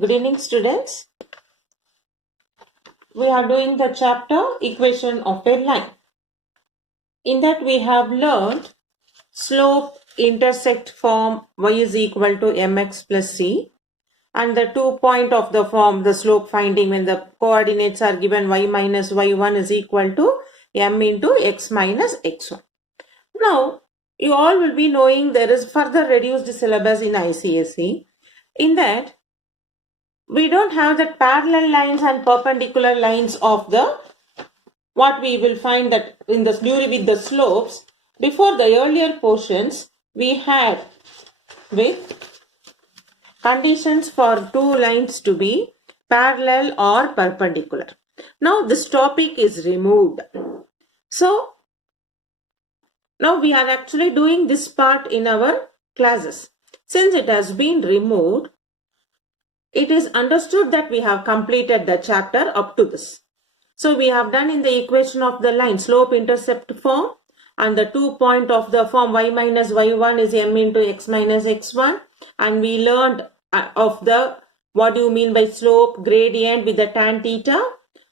Good evening, students. We are doing the chapter Equation of a Line. In that we have learned slope intersect form y is equal to mx plus c, and the 2-point of the form, the slope finding when the coordinates are given y minus y1 is equal to m into x minus x1. Now, you all will be knowing there is further reduced syllabus in ICSE. In that, we don't have the parallel lines and perpendicular lines of the what we will find that in the with the slopes. Before the earlier portions, we had with conditions for two lines to be parallel or perpendicular. Now this topic is removed. So now we are actually doing this part in our classes. Since it has been removed, it is understood that we have completed the chapter up to this. So we have done in the equation of the line slope intercept form, and the 2-point of the form y minus y1 is m into x minus x1, and we learned of the what do you mean by slope gradient with the tan theta,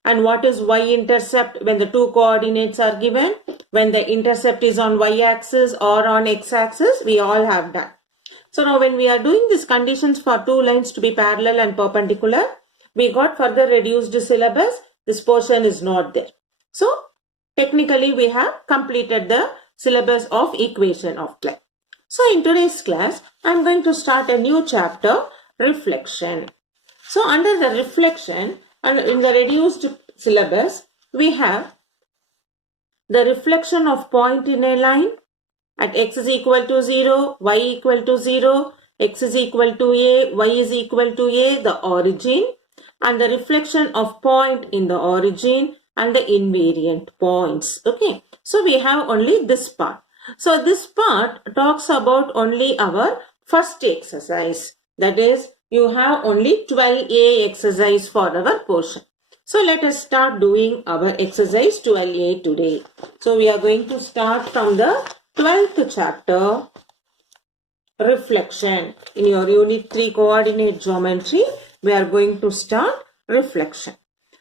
and what is y-intercept when the two coordinates are given, when the intercept is on y-axis or on x-axis, we all have done. So now when we are doing these conditions for two lines to be parallel and perpendicular, we got further reduced syllabus. This portion is not there. So technically we have completed the syllabus of equation of line. So in today's class, I am going to start a new chapter, reflection. So under the reflection and in the reduced syllabus, we have the reflection of point in a line at x is equal to 0, y equal to 0, x is equal to a, y is equal to a, the origin, and the reflection of point in the origin and the invariant points. Okay, so we have only this part. So this part talks about only our first exercise. That is, you have only 12A exercise for our portion. So let us start doing our exercise 12A today. So we are going to start from the 12th chapter, reflection. In your unit 3 coordinate geometry, we are going to start reflection.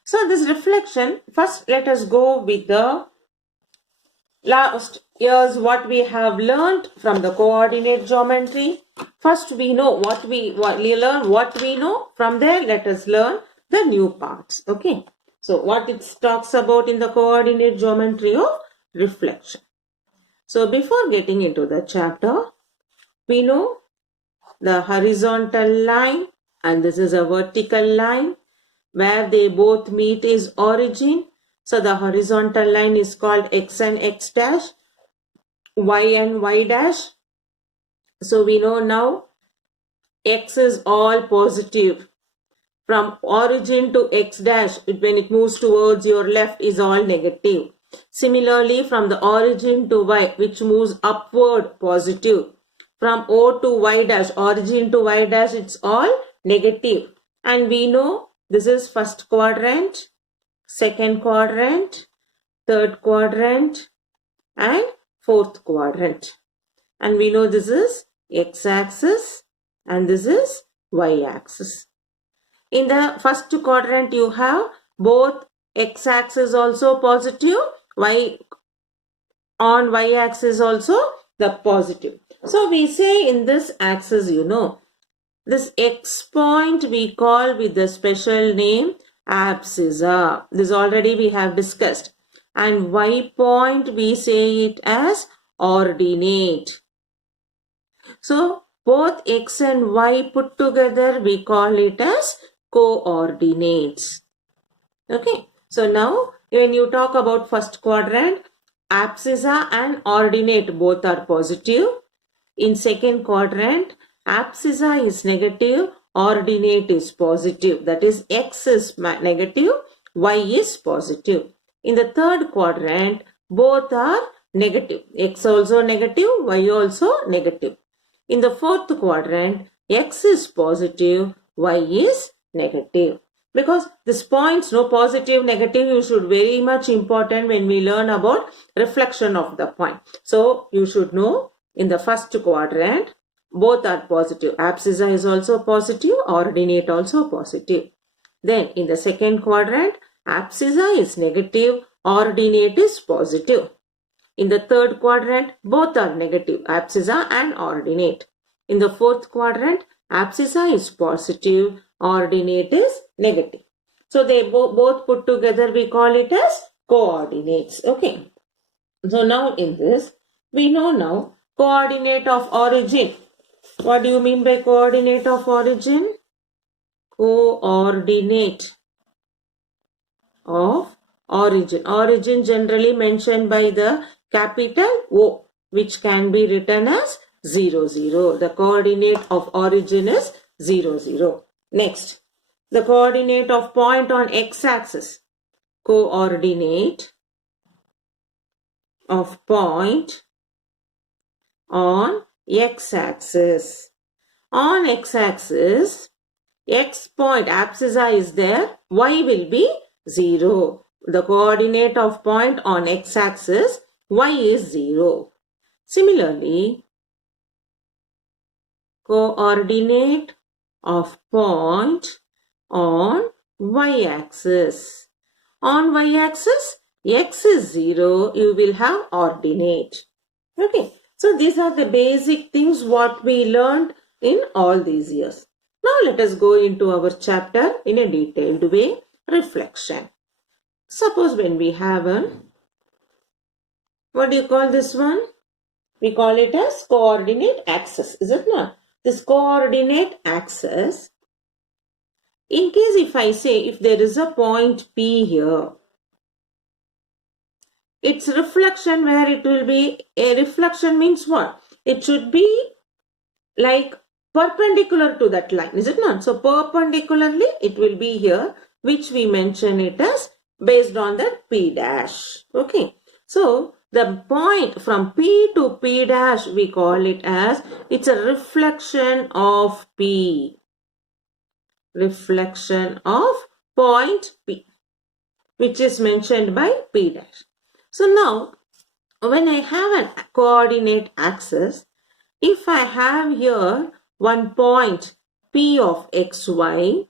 So this reflection, first let us go with the last years what we have learned from the coordinate geometry. First we know what we know. From there let us learn the new parts. Okay. So what it talks about in the coordinate geometry of reflection. So before getting into the chapter, we know the horizontal line and this is a vertical line where they both meet is origin. So the horizontal line is called x and x dash, y and y dash. So we know now x is all positive. From origin to x dash, when it moves towards your left is all negative. Similarly, from the origin to y, which moves upward, positive. From O to y dash, origin to y dash, it's all negative. And we know this is first quadrant, second quadrant, third quadrant, and fourth quadrant. And we know this is x-axis and this is y-axis. In the first quadrant, you have both x-axis also positive, on y-axis also the positive. So we say in this axis, you know, this x point we call with the special name abscissa. This already we have discussed. And y point we say it as ordinate. So both x and y put together we call it as coordinates. Okay. So now when you talk about first quadrant, abscissa and ordinate both are positive. In second quadrant, abscissa is negative, ordinate is positive. That is x is negative, y is positive. In the third quadrant, both are negative. X also negative, y also negative. In the fourth quadrant, x is positive, y is negative. Because this points, no positive, negative, you should very much important when we learn about reflection of the point. So you should know in the first quadrant, both are positive. Abscissa is also positive, ordinate also positive. Then in the second quadrant, abscissa is negative, ordinate is positive. In the third quadrant, both are negative, abscissa and ordinate. In the fourth quadrant, abscissa is positive, ordinate is negative. So they both put together, we call it as coordinates. Okay. So now in this, we know now coordinate of origin. What do you mean by coordinate of origin? Coordinate of origin. Origin generally mentioned by the capital O, which can be written as 0, 0. The coordinate of origin is 0, 0. Next, the coordinate of point on x-axis. Coordinate of point on x-axis. On x-axis, x point abscissa is there, y will be 0. The coordinate of point on x-axis, y is 0. Similarly, coordinate of point on y-axis. On y-axis, x is 0, you will have ordinate. Okay, so these are the basic things what we learned in all these years. Now let us go into our chapter in a detailed way, reflection. Suppose when we have what do you call this one? We call it as coordinate axis, is it not? This coordinate axis, in case if I say if there is a point P here, its reflection where it will be, a reflection means what? It should be like perpendicular to that line, is it not? So perpendicularly it will be here, which we mention it as based on that P dash. Okay. So the point from P to P dash, we call it as, it's a reflection of P. Reflection of point P, which is mentioned by P dash. So now, when I have a coordinate axis, if I have here one point P of xy,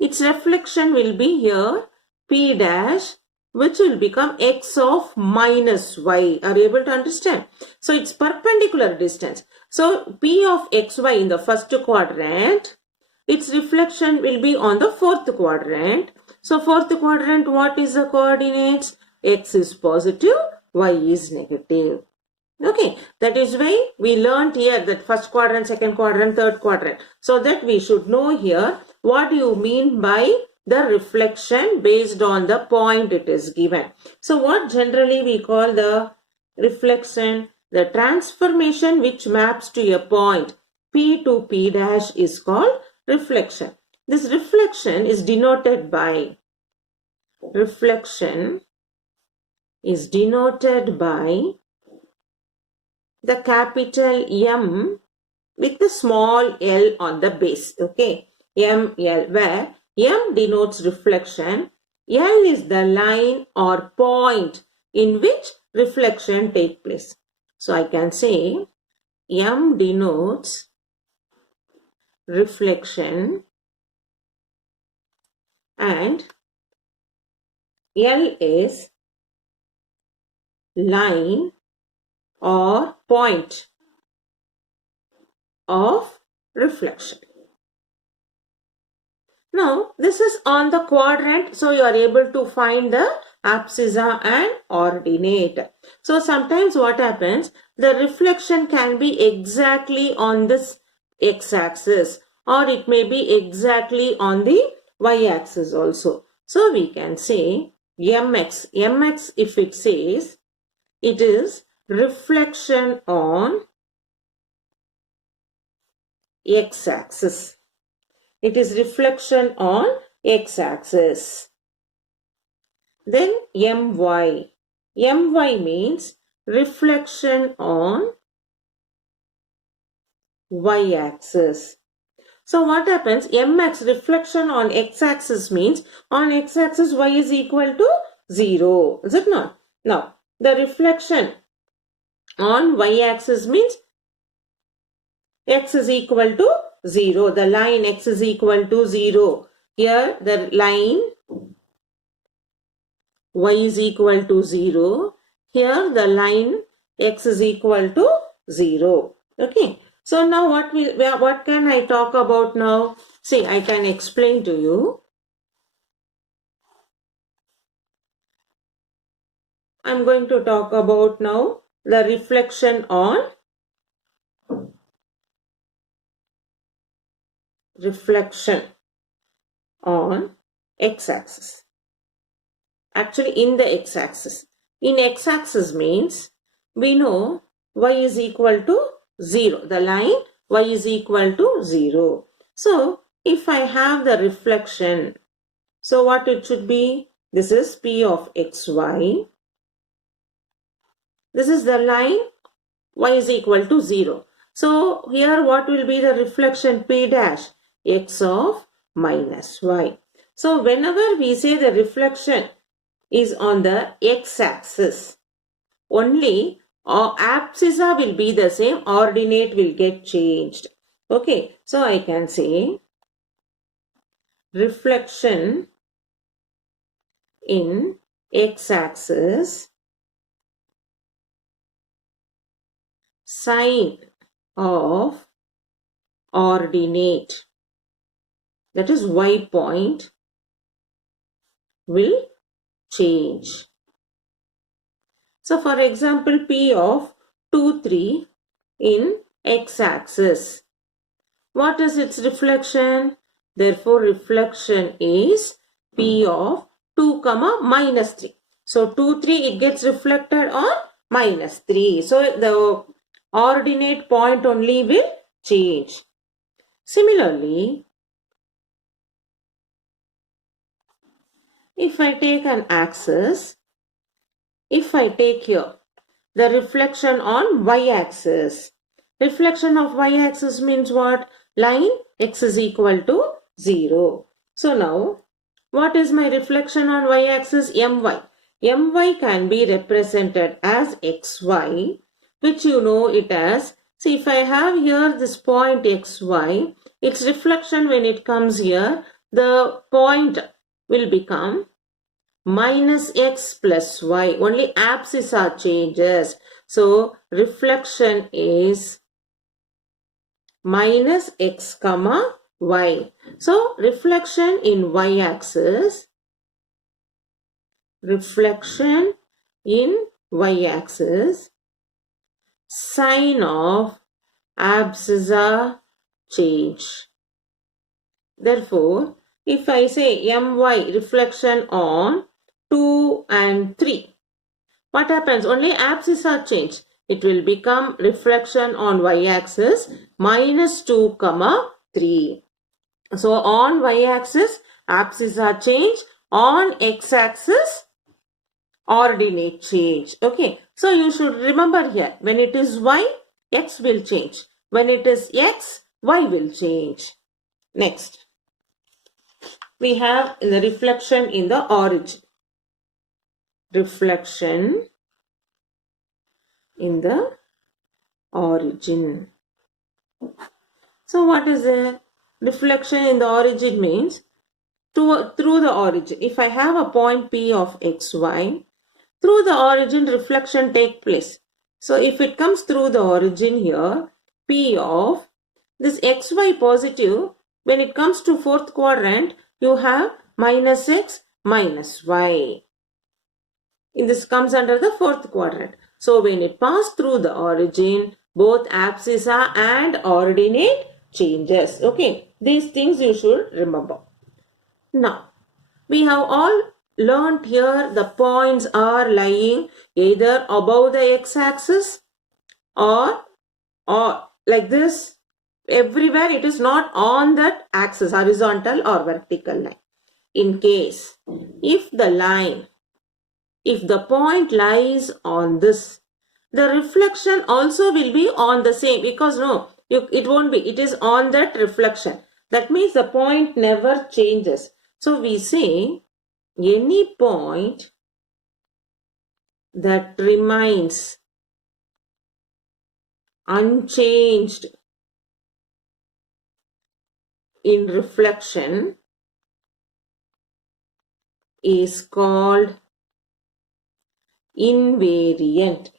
its reflection will be here P dash, which will become x of minus y. Are you able to understand? So it's perpendicular distance. So P of xy in the first quadrant, its reflection will be on the fourth quadrant. So fourth quadrant, what is the coordinates? X is positive, y is negative. Okay, that is why we learned here that first quadrant, second quadrant, third quadrant. So that we should know here what do you mean by the reflection based on the point it is given. So what generally we call the reflection? The transformation which maps to a point P to P dash is called reflection. This reflection is denoted by the capital M with the small l on the base. Okay, ML, where M denotes reflection, L is the line or point in which reflection takes place. So I can say M denotes reflection and L is line or point of reflection. Now this is on the quadrant, so you are able to find the abscissa and ordinate. So sometimes what happens, the reflection can be exactly on this x-axis or it may be exactly on the y-axis also. So we can say mx if it says it is reflection on x-axis. It is reflection on x-axis. Then my. My means reflection on y-axis. So what happens? Mx, reflection on x-axis, means on x-axis y is equal to 0. Is it not? Now, the reflection on y-axis means x is equal to 0. The line x is equal to 0. Here the line y is equal to 0. Here the line x is equal to 0. Okay. So now what can I talk about now? See, I can explain to you. I'm going to talk about now the reflection on x-axis. Actually in the x-axis. In x-axis means we know y is equal to 0. The line y is equal to 0. So if I have the reflection, so what it should be? This is P of xy. This is the line y is equal to 0. So here what will be the reflection? P dash x of minus y. So whenever we say the reflection is on the x-axis, only abscissa will be the same, ordinate will get changed. Okay, so I can say reflection in x-axis, sign of ordinate, that is y point, will change. So for example, P of 2, 3 in x-axis. What is its reflection? Therefore, reflection is P of 2, minus 3. So 2, 3, it gets reflected on minus 3. So the ordinate point only will change. Similarly, if I take an axis, if I take here the reflection on y-axis, reflection of y-axis means what? Line x is equal to 0. So now, what is my reflection on y-axis? My. My can be represented as xy, which you know it as, see, if I have here this point xy, its reflection when it comes here, the point will become minus x plus y. Only abscissa changes. So reflection is minus x comma y. So reflection in y-axis, reflection in y-axis, sign of abscissa change. Therefore, if I say my reflection on 2 and 3, what happens? Only abscissa change. It will become reflection on y-axis minus 2, 3. So on y-axis, abscissa change. On x-axis, ordinate change. Okay. So you should remember here, when it is y, x will change. When it is x, y will change. Next, we have the reflection in the origin. Reflection in the origin. So what is a reflection in the origin means? Through the origin. If I have a point P of xy, through the origin reflection take place. So if it comes through the origin here, P of this xy positive, when it comes to fourth quadrant, you have minus x minus y. In this comes under the fourth quadrant. So when it passed through the origin, both abscissa and ordinate changes. Okay, these things you should remember. Now, we have all learnt here the points are lying either above the x-axis or like this. Everywhere it is not on that axis, horizontal or vertical line. In case, if the point lies on this, the reflection also will be on the same, because it won't be, it is on that reflection. That means the point never changes. So we say any point that remains unchanged in reflection is called invariant.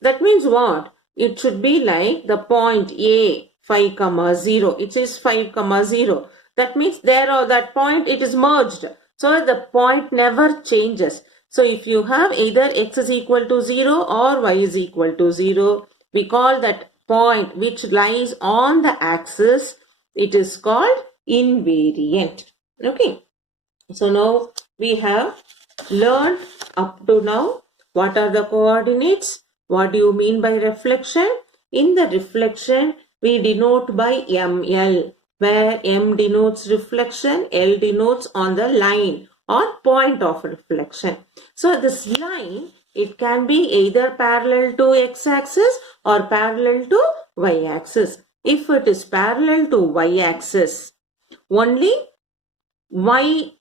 That means what? It should be like the point A 5, 0. It is 5, 0. That means there or that point it is merged. So the point never changes. So if you have either x is equal to 0 or y is equal to 0, we call that point which lies on the axis, it is called invariant. Okay. So now we have learned up to now what are the coordinates, what do you mean by reflection. In the reflection we denote by ML, where M denotes reflection, L denotes on the line or point of reflection. So this line, it can be either parallel to x-axis or parallel to y-axis. If it is parallel to y-axis, only y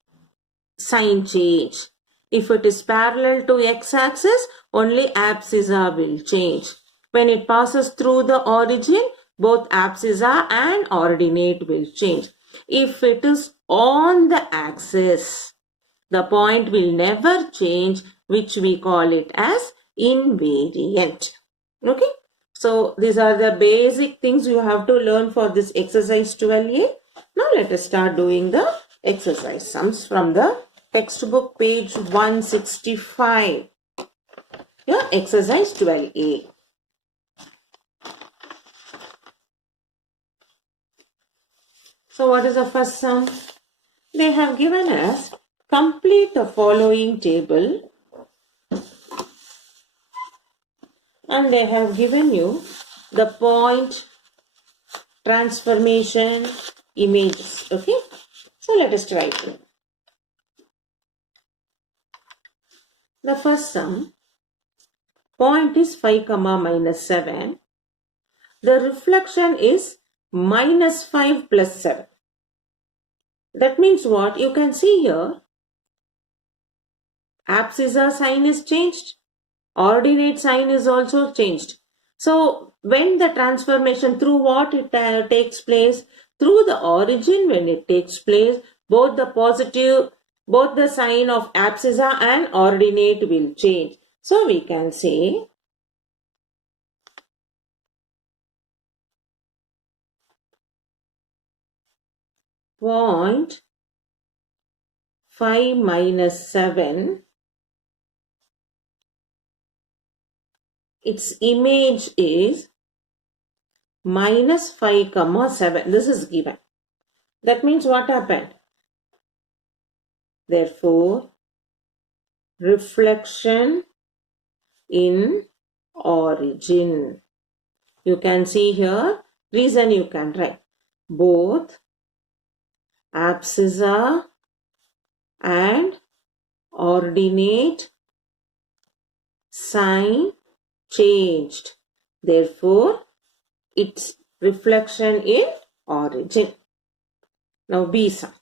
sign change. If it is parallel to x-axis, only abscissa will change. When it passes through the origin, both abscissa and ordinate will change. If it is on the axis, the point will never change, which we call it as invariant. Okay. So these are the basic things you have to learn for this exercise 12A. Now let us start doing the exercise sums from the textbook page 165. Yeah, exercise 12A. So what is the first sum? They have given us complete the following table and they have given you the point transformation images. Okay. So let us try it. The first sum, point is 5, -7. The reflection is -5 plus 7. That means what? You can see here, abscissa sign is changed, ordinate sign is also changed. So when the transformation, through what it takes place, through the origin when it takes place, both the sign of abscissa and ordinate will change. So we can say point 5 -7, its image is -5, 7. This is given. That means what happened? Therefore, reflection in origin. You can see here, reason you can write. Both abscissa and ordinate sign changed. Therefore, its reflection in origin. Now B sum.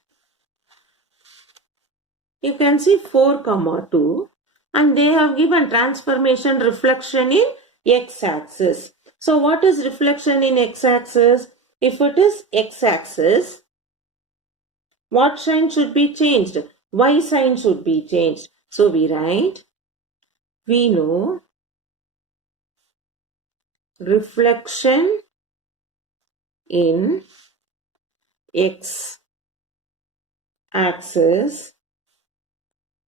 You can see 4, 2 and they have given transformation reflection in x-axis. So what is reflection in x-axis? If it is x-axis, what sign should be changed? Y sign should be changed. So we write, we know reflection in x-axis,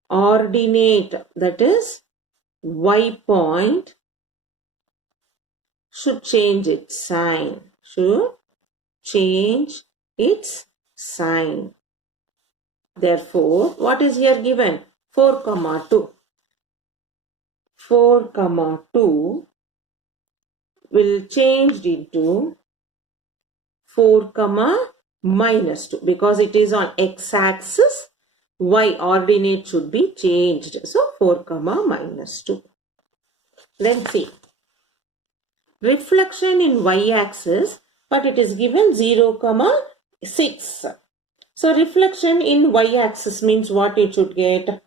ordinate, that is y point, should change its sign. Should change its sign. Therefore, what is here given? 4, 2. 4, 2 will change into 4, -2 because it is on x-axis. Y ordinate should be changed. So 4, -2. Then see. Reflection in y-axis, but it is given 0, 6. So reflection in y-axis means what it should get?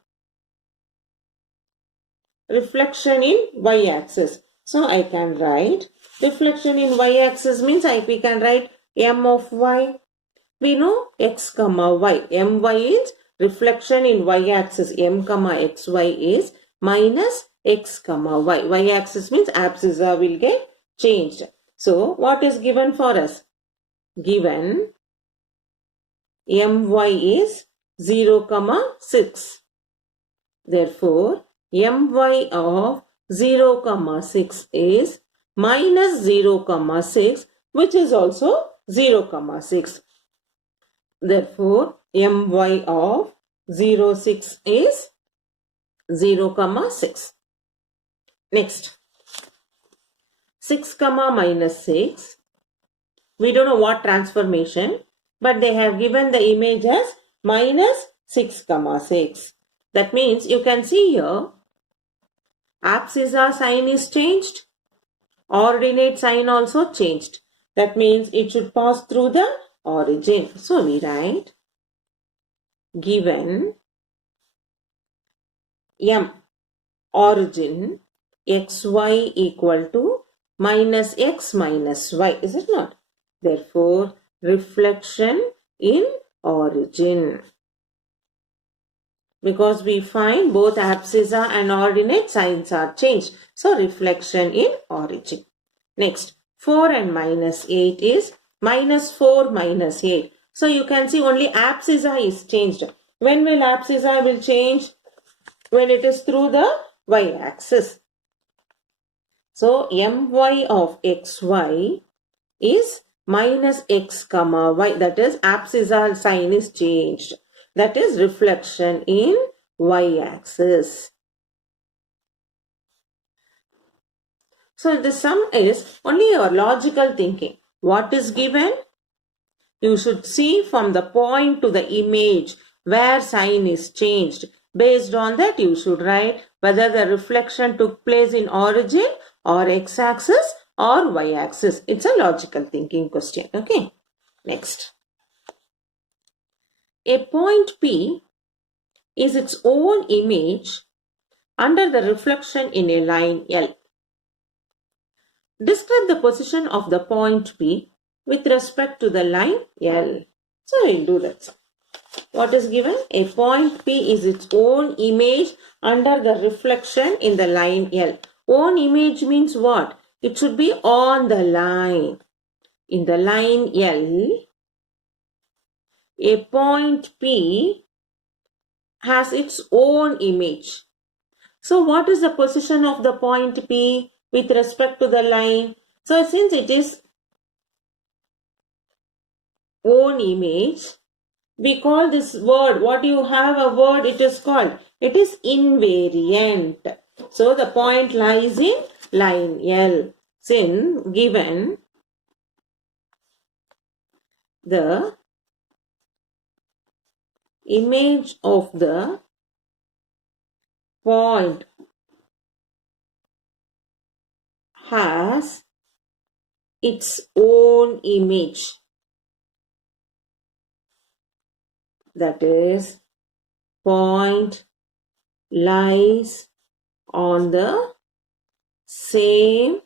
Reflection in y-axis. So I can write reflection in y-axis means we can write m of y. We know x comma y. My is reflection in y-axis. M comma xy is minus x comma y. Y-axis means abscissa will get changed. So, what is given for us? Given my is 0 comma 6. Therefore, my of 0 comma 6 is minus 0 comma 6, which is also 0 comma 6. Therefore, my of 0, 6 is 0 comma 6. Next, 6 comma minus 6. We don't know what transformation, but they have given the image as minus 6 comma 6. That means you can see here, abscissa sign is changed, ordinate sign also changed. That means it should pass through the origin. So we write, given m origin xy equal to minus x minus y, is it not? Therefore, reflection in origin. Because we find both abscissa and ordinate signs are changed. So, reflection in origin. Next, 4 and minus 8 is minus 4 minus 8. So, you can see only abscissa is changed. When will abscissa will change? When it is through the y-axis. So, my of xy is minus x comma y. That is, abscissa sign is changed. That is reflection in y-axis. So the sum is only your logical thinking. What is given? You should see from the point to the image where sign is changed. Based on that, you should write whether the reflection took place in origin or x-axis or y-axis. It's a logical thinking question. Okay. Next. A point P is its own image under the reflection in a line L. Describe the position of the point P with respect to the line L. So we'll do that. What is given? A point P is its own image under the reflection in the line L. Own image means what? It should be on the line. In the line L, a point P has its own image. So what is the position of the point P with respect to the line? So since it is own image, we call this word, what you have a word it is called? It is invariant. So the point lies in line L. Since given the image of the point has its own image. That is, point lies on the same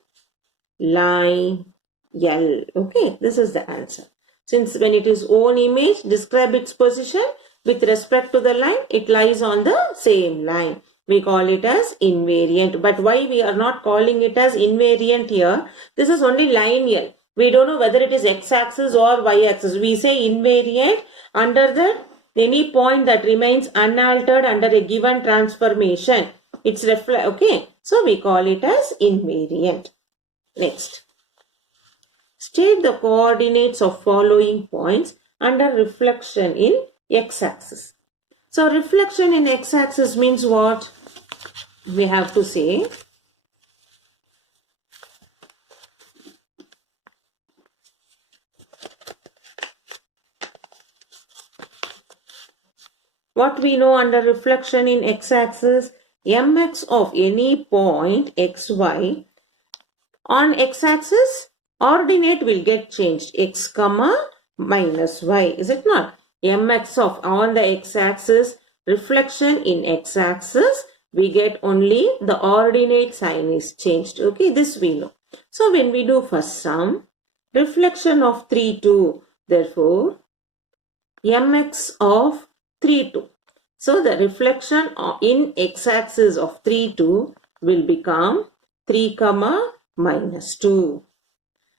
line L. Okay, this is the answer. Since when it is own image, describe its position with respect to the line, it lies on the same line. We call it as invariant. But why we are not calling it as invariant here? This is only line L. We don't know whether it is x-axis or y-axis. We say invariant under the any point that remains unaltered under a given transformation. It's okay. So we call it as invariant. Next. State the coordinates of following points under reflection in x-axis. So reflection in x-axis means what? We have to say what we know under reflection in x-axis, mx of any point xy on x-axis, ordinate will get changed, x comma minus y, is it not? Mx of on the x-axis, reflection in x-axis, we get only the ordinate sign is changed. Okay, this we know. So when we do first sum, reflection of 3, 2. Therefore, mx of 3, 2. So the reflection in x-axis of 3, 2 will become 3, minus 2.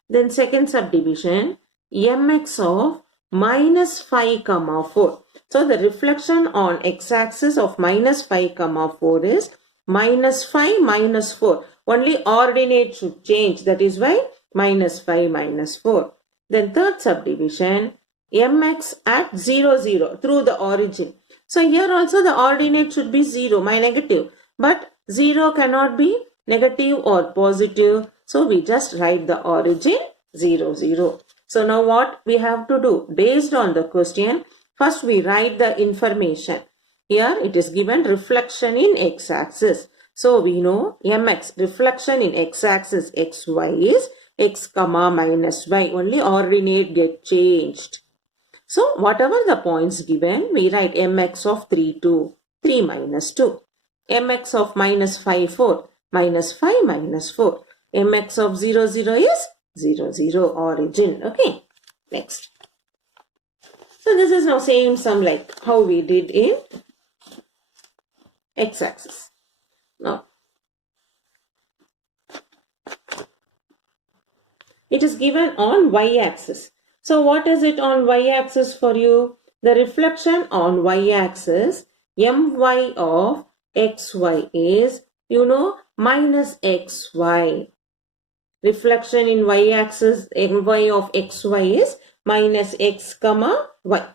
Then second subdivision, mx of minus 5, 4. So the reflection on x-axis of minus 5, 4 is minus 5, minus 4. Only ordinate should change. That is why minus 5, minus 4. Then third subdivision, mx at 0, 0 through the origin. So here also the ordinate should be 0, my negative. But 0 cannot be negative or positive. So we just write the origin 0, 0. So now what we have to do? Based on the question, first we write the information. Here it is given reflection in x-axis. So we know mx, reflection in x-axis xy is x, minus y. Only ordinate get changed. So whatever the points given, we write mx of 3, 2, 3 minus 2. Mx of minus 5, 4, minus 5 minus 4. Mx of 0, 0 is 0, 0 origin. Okay, next. So this is now same sum like how we did in x-axis. Now, it is given on y-axis. So what is it on y-axis for you? The reflection on y-axis, my of xy is, minus xy. Reflection in y-axis, my of xy is minus x, y.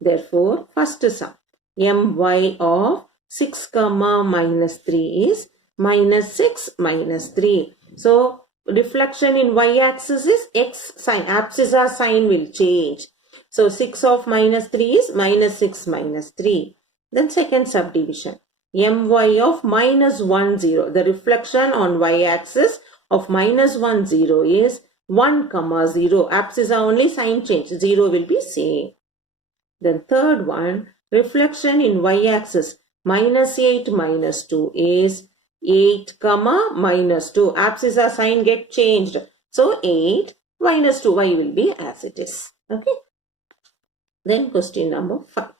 Therefore, first sum, my of 6, minus 3 is minus 6 minus 3. So, reflection in y-axis is x sign. Abscissa sign will change. So, 6 of minus 3 is minus 6 minus 3. Then second subdivision, my of minus 1, 0. The reflection on y-axis of minus 1, 0 is 1, 0. Abscissa only sign change. 0 will be same. Then third one, reflection in y-axis minus 8 minus 2 is 8, minus 2. Abscissa sign get changed. So 8 minus 2y will be as it is. Okay. Then question number 5.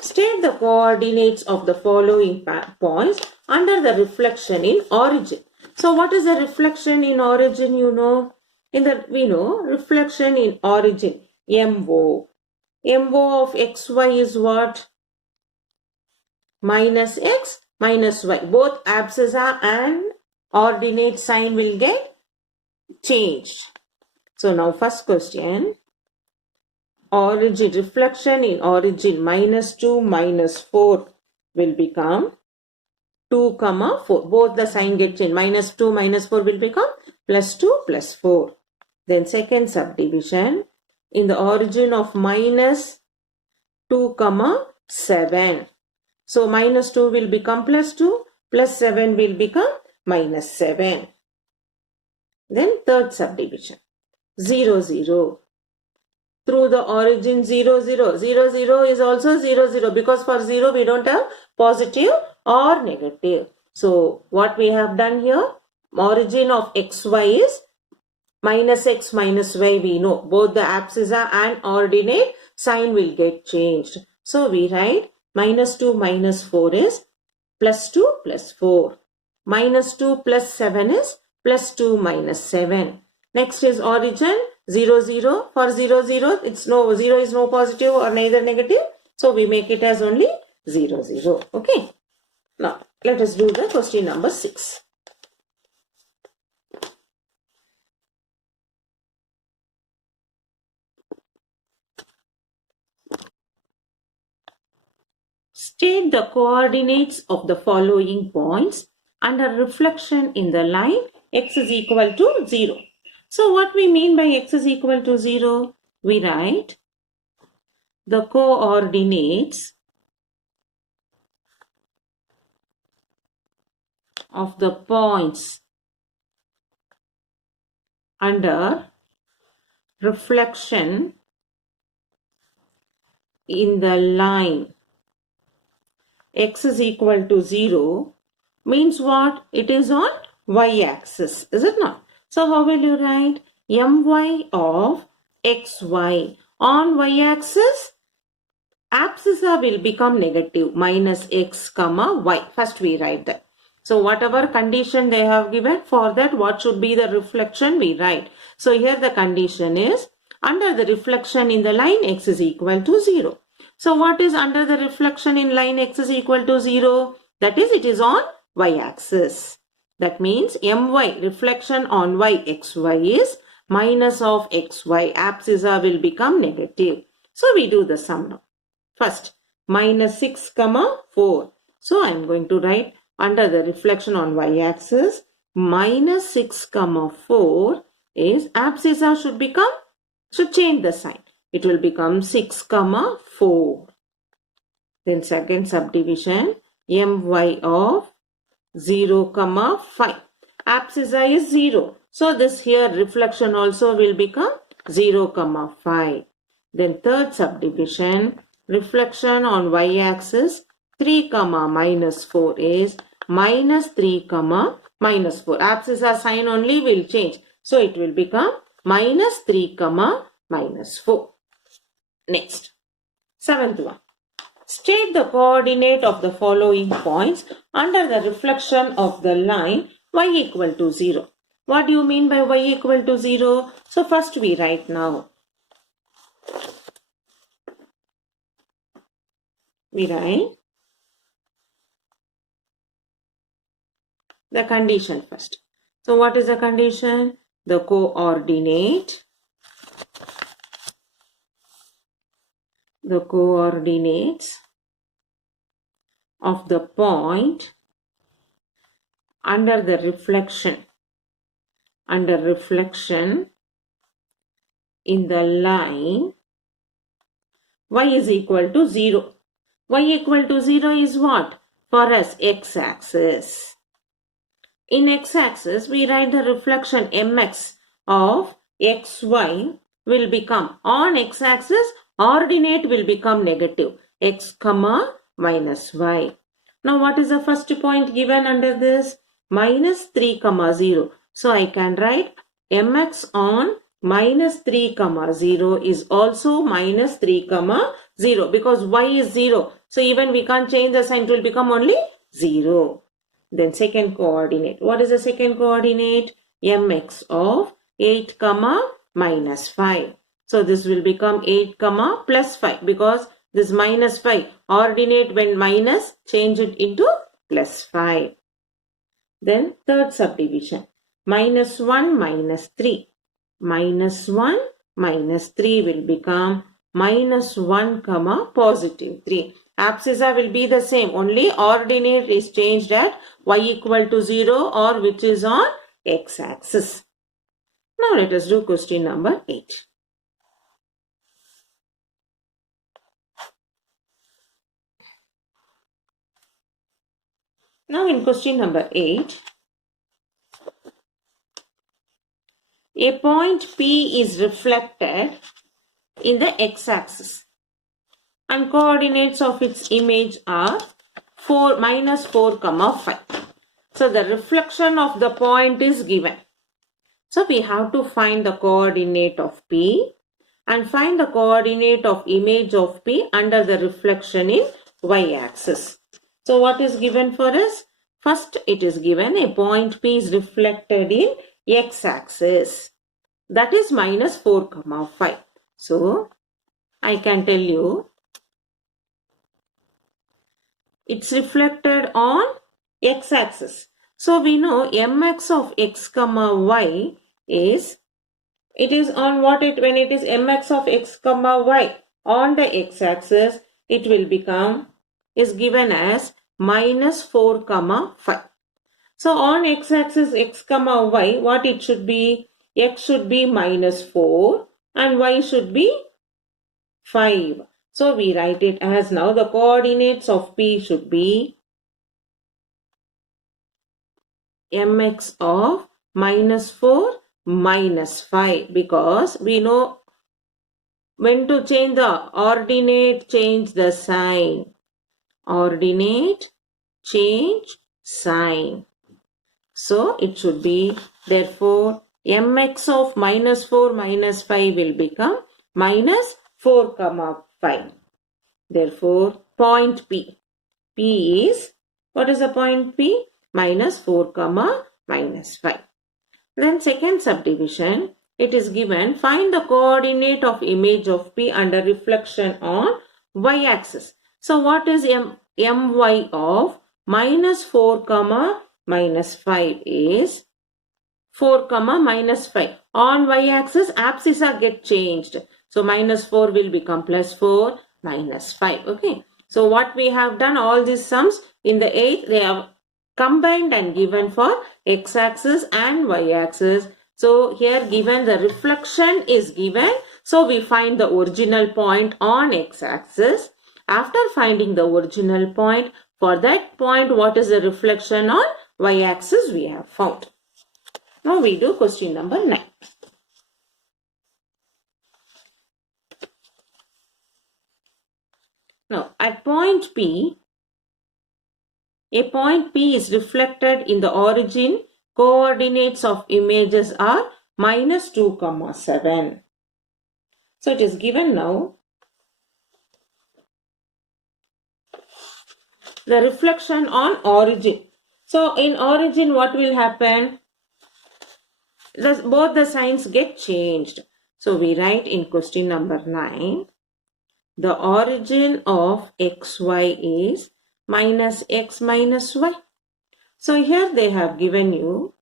State the coordinates of the following points under the reflection in origin. So what is the reflection in origin? We know reflection in origin. MO. MO of xy is what? Minus x minus y. Both abscissa and ordinate sign will get changed. So now first question. Origin, reflection in origin minus 2 minus 4 will become 2, 4. Both the sign get changed. Minus 2 minus 4 will become plus 2 plus 4. Then second subdivision. In the origin of minus 2, 7. So minus 2 will become plus 2, plus 7 will become minus 7. Then third subdivision, 0, 0. Through the origin 0, 0. 0, 0 is also 0, 0 because for 0 we don't have positive or negative. So what we have done here, origin of xy is minus x minus y. We know both the abscissa and ordinate sign will get changed. So we write minus 2 minus 4 is plus 2 plus 4. Minus 2 plus 7 is plus 2 minus 7. Next is origin 0, 0. For 0, 0, it's no 0 is no positive or neither negative. So we make it as only 0, 0. Okay. Now let us do the question number 6. State the coordinates of the following points under reflection in the line x is equal to 0. So what we mean by x is equal to 0? We write the coordinates of the points under reflection in the line x is equal to 0 means what? It is on y-axis, is it not? So how will you write? My of xy. On y-axis, abscissa will become negative, minus x comma y. First we write that. So whatever condition they have given, for that what should be the reflection we write. So here the condition is, under the reflection in the line x is equal to 0. So what is under the reflection in line x is equal to 0? That is, it is on y-axis. That means my reflection on xy is minus of xy. Abscissa will become negative. So we do the sum now. First, minus 6 comma 4. So I am going to write under the reflection on y-axis, minus 6 comma 4 is, abscissa should change the sign. It will become 6 comma 4. Then second subdivision, my of 0 comma 5. Abscissa is 0. So this here reflection also will become 0 comma 5. Then third subdivision, reflection on y-axis 3 comma minus 4 is minus 3 comma minus 4. Abscissa sign only will change. So it will become minus 3 comma minus 4. Next, seventh one. State the coordinate of the following points under the reflection of the line y equal to 0. What do you mean by y equal to 0? So first we write now. We write the condition first. So what is the condition? The coordinates of the point under the reflection in the line y is equal to 0. Y equal to 0 is what? For us, x-axis. In x-axis, we write the reflection mx of xy will become, on x-axis, ordinate will become negative, x comma minus y. Now what is the first point given under this? Minus 3 comma 0. So I can write mx on minus 3 comma 0 is also minus 3 comma 0 because y is 0. So even we can't change the sign, it will become only 0. Then second coordinate. What is the second coordinate? Mx of 8 comma minus 5. So this will become 8 comma plus 5 because this minus 5 ordinate when minus change it into plus 5. Then third subdivision. Minus 1 minus 3. Minus 1 minus 3 will become minus 1 comma positive 3. Abscissa will be the same, only ordinate is changed at y equal to 0 or which is on x-axis. Now let us do question number 8. Now in question number 8, a point P is reflected in the x-axis and coordinates of its image are minus 4 comma 5. So the reflection of the point is given. So we have to find the coordinate of P and find the coordinate of image of P under the reflection in y-axis. So what is given for us? First it is given a point P is reflected in x-axis. That is minus 4 comma 5. So I can tell you it's reflected on x-axis. So we know mx of x comma y is, it is on what it, when it is mx of x comma y on the x-axis, it will become, is given as minus 4 comma 5. So on x-axis x comma y, what it should be? X should be minus 4 and y should be 5. So we write it as, now the coordinates of P should be mx of minus 4 minus 5 because we know when to change the ordinate, change the sign. Ordinate, change sign. So it should be, therefore, mx of minus 4 minus 5 will become minus 4 comma 5. Therefore, point P. P is, what is the point P? Minus 4 comma minus 5. Then second subdivision, it is given, find the coordinate of image of P under reflection on y-axis. So what is my of minus 4 comma minus 5 is 4 comma minus 5. On y-axis, abscissa get changed. So minus 4 will become plus 4 minus 5. Okay. So what we have done, all these sums in the 8th, they have combined and given for x-axis and y-axis. So here given the reflection is given. So we find the original point on x-axis. After finding the original point, for that point, what is the reflection on y-axis we have found. Now we do question number 9. Now at point P, a point P is reflected in the origin. Coordinates of images are minus 2 comma 7. So it is given now. The reflection on origin. So in origin what will happen? Both the signs get changed. So we write in question number 9. The origin of xy is minus x minus y. So here they have given you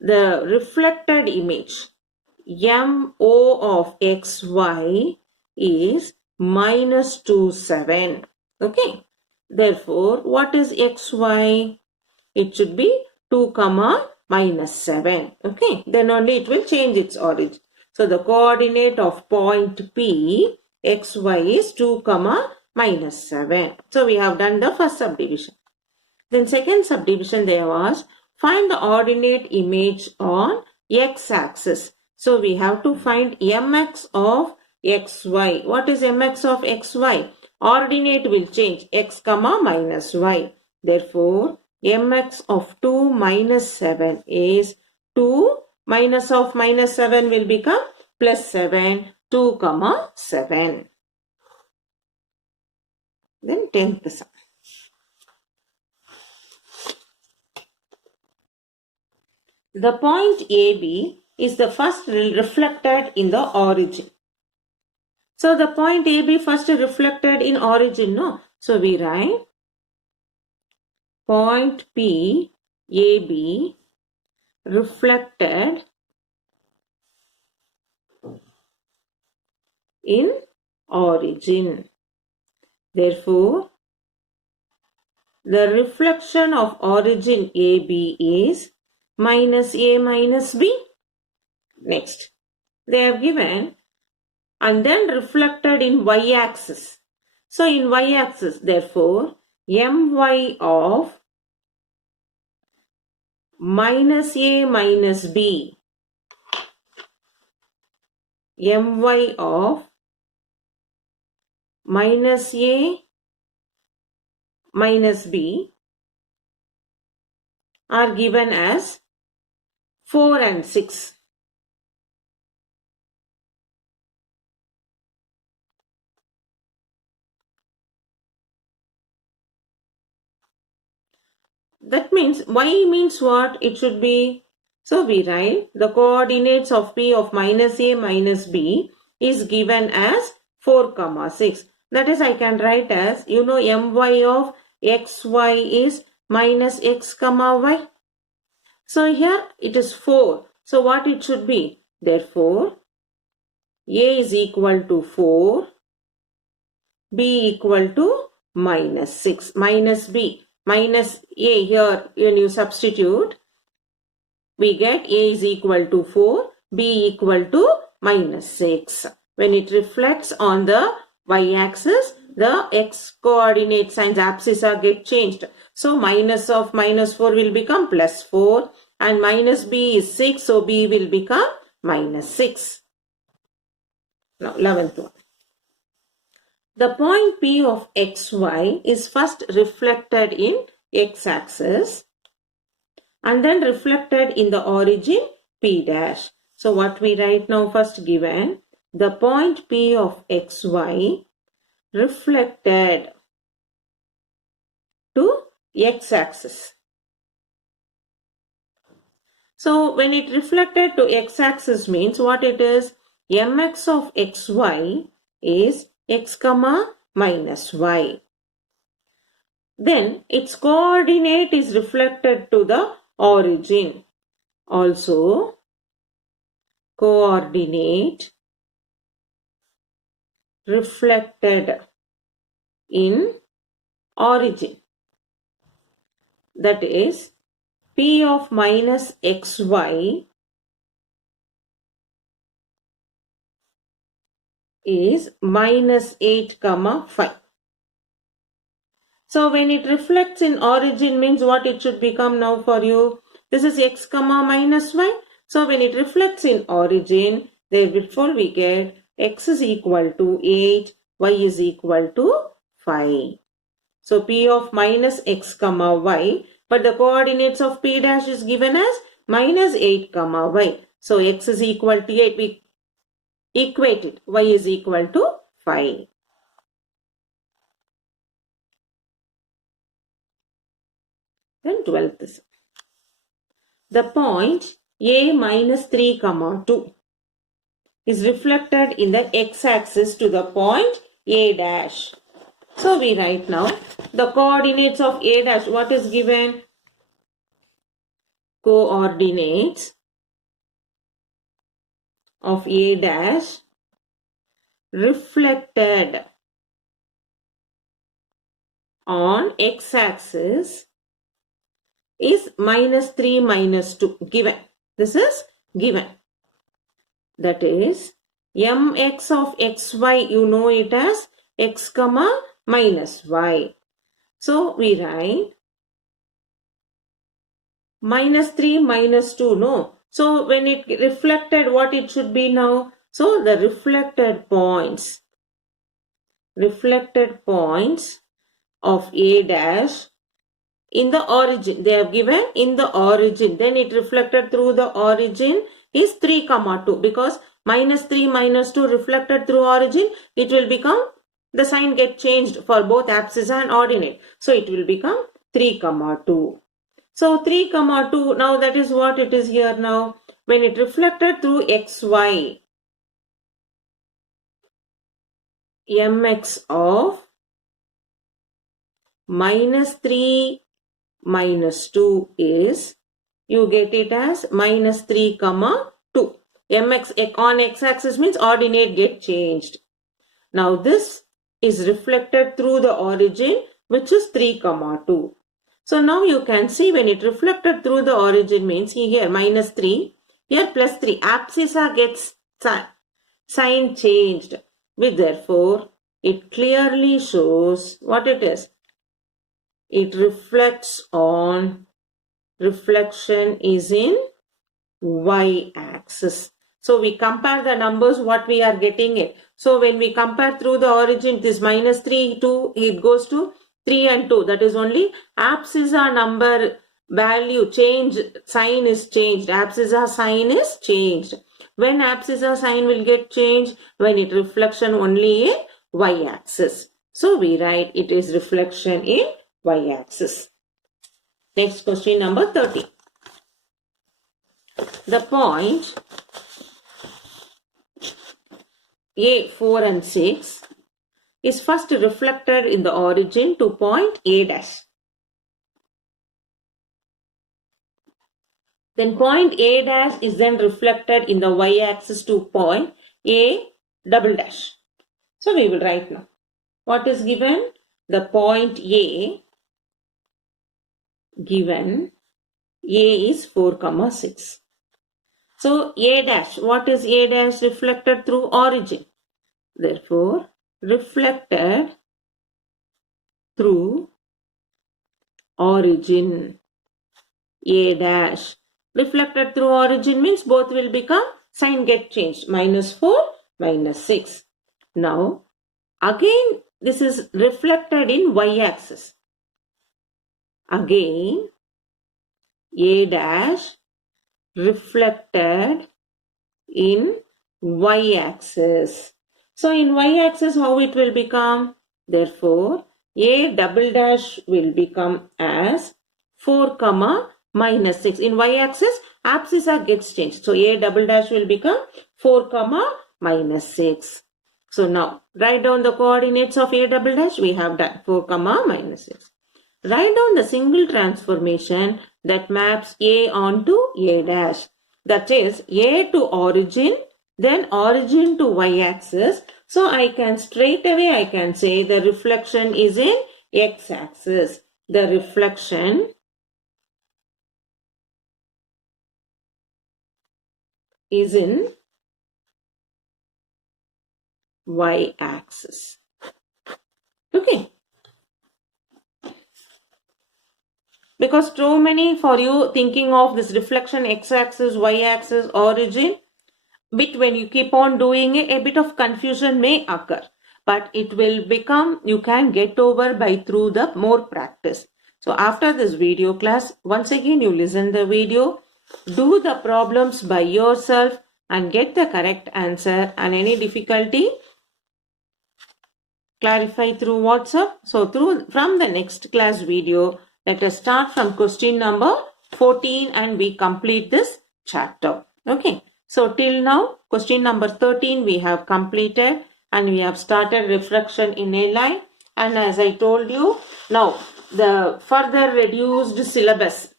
the reflected image. MO of xy is minus 2, 7. Okay. Therefore, what is xy? It should be 2 comma minus 7. Okay. Then only it will change its origin. So the coordinate of point P, xy is 2 comma minus 7. So we have done the first subdivision. Then second subdivision they have asked, find the ordinate image on x-axis. So we have to find mx of xy. What is mx of xy? Ordinate will change x comma minus y. Therefore, mx of 2 minus 7 is 2 minus of minus 7 will become plus 7, 2 comma 7. Then 10th sum. The point AB is the first reflected in the origin. So the point AB first reflected in origin, no? So we write point P, AB reflected in origin. Therefore, the reflection of origin AB is minus A minus B. Next, they have given and then reflected in y-axis. So in y-axis, therefore, my of minus A minus B, my of minus A minus B are given as 4 and 6. That means y means what? It should be, so we write the coordinates of P of minus A minus B is given as 4 comma 6. That is, I can write as, my of xy is minus x comma y. So here it is 4. So what it should be? Therefore, A is equal to 4, B equal to minus 6, minus B. Minus A here, when you substitute, we get A is equal to 4, B equal to minus 6. When it reflects on the y-axis, the x coordinate signs abscissa get changed. So minus of minus 4 will become plus 4 and minus B is 6. So B will become minus 6. Now 11th one. The point P of xy is first reflected in x-axis and then reflected in the origin P dash. So what we write now? First given the point P of xy reflected to x-axis. So when it reflected to x-axis means what it is? Mx of xy is x comma minus y. Then its coordinate is reflected to the origin. Also, coordinate reflected in origin. That is, P of minus xy is minus 8 comma 5. So when it reflects in origin means what it should become now for you? This is x comma minus y. So when it reflects in origin, therefore we get x is equal to 8, y is equal to 5. So P of minus x comma y, but the coordinates of P dash is given as minus 8 comma y. So x is equal to 8, we equate it, y is equal to 5. Then 12th. The point a minus 3 comma 2 is reflected in the x-axis to the point a dash. So we write now the coordinates of a dash. What is given? Coordinates of a dash reflected on x-axis is minus 3 minus 2 given. This is given. That is mx of xy, you know it as x comma minus y. So we write minus 3 minus 2, no. So when it reflected, what it should be now? So the reflected points of a dash in the origin, they have given in the origin, then it reflected through the origin is 3 comma 2, because minus 3 minus 2 reflected through origin, it will become, the sign get changed for both abscissa and ordinate. So it will become 3 comma 2. So 3 comma 2, now that is what it is here now. When it reflected through xy, mx of minus 3 minus 2 is, you get it as minus 3 comma 2. Mx on x-axis means ordinate get changed. Now this is reflected through the origin, which is 3 comma 2. So now you can see when it reflected through the origin means here minus 3, here plus 3. Abscissa gets sign changed. With therefore, it clearly shows what it is. It reflects on, reflection is in y-axis. So we compare the numbers, what we are getting it. So when we compare through the origin, this minus 3, 2, it goes to 3 and 2. That is only abscissa number value change, sign is changed. Abscissa sign is changed. When abscissa sign will get changed? When it reflection only in y-axis. So we write it is reflection in y-axis. Next question number 30. The point A, 4 and 6 is first reflected in the origin to point A dash. Then point A dash is then reflected in the y-axis to point A double dash. So we will write now. What is given? The point A, given A is 4 comma 6. So A dash, what is A dash? Reflected through origin. Therefore, reflected through origin, A dash. Reflected through origin means both will become, sign get changed. Minus 4, minus 6. Now, again this is reflected in y-axis. Again, A dash reflected in y-axis. So in y-axis, how it will become? Therefore, a double dash will become as 4 comma minus 6. In y-axis, abscissa gets changed. So a double dash will become 4 comma minus 6. So now write down the coordinates of a double dash. We have done 4 comma minus 6. Write down the single transformation that maps a onto a dash. That is a to origin, then origin to y-axis. So I can straight away I can say the reflection is in x-axis. The reflection is in y-axis. Okay. Because too many for you thinking of this reflection x-axis, y-axis, origin, bit when you keep on doing it, a bit of confusion may occur. But it will become, you can get over by through the more practice. So after this video class, once again you listen the video, do the problems by yourself and get the correct answer, and any difficulty clarify through WhatsApp. So from the next class video, let us start from question number 14 and we complete this chapter. Okay. So till now, question number 13 we have completed and we have started reflection in a line. And as I told you, now the further reduced syllabus.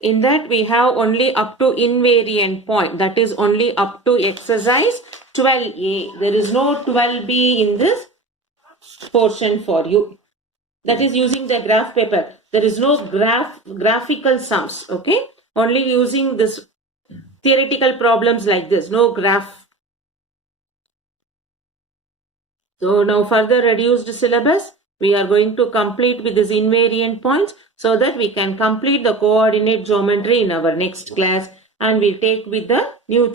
In that we have only up to invariant point. That is only up to exercise 12A. There is no 12B in this portion for you. That is using the graph paper. There is no graphical sums. Okay. Only using this theoretical problems like this. No graph. So now further reduced syllabus. We are going to complete with these invariant points so that we can complete the coordinate geometry in our next class, and we'll take with the new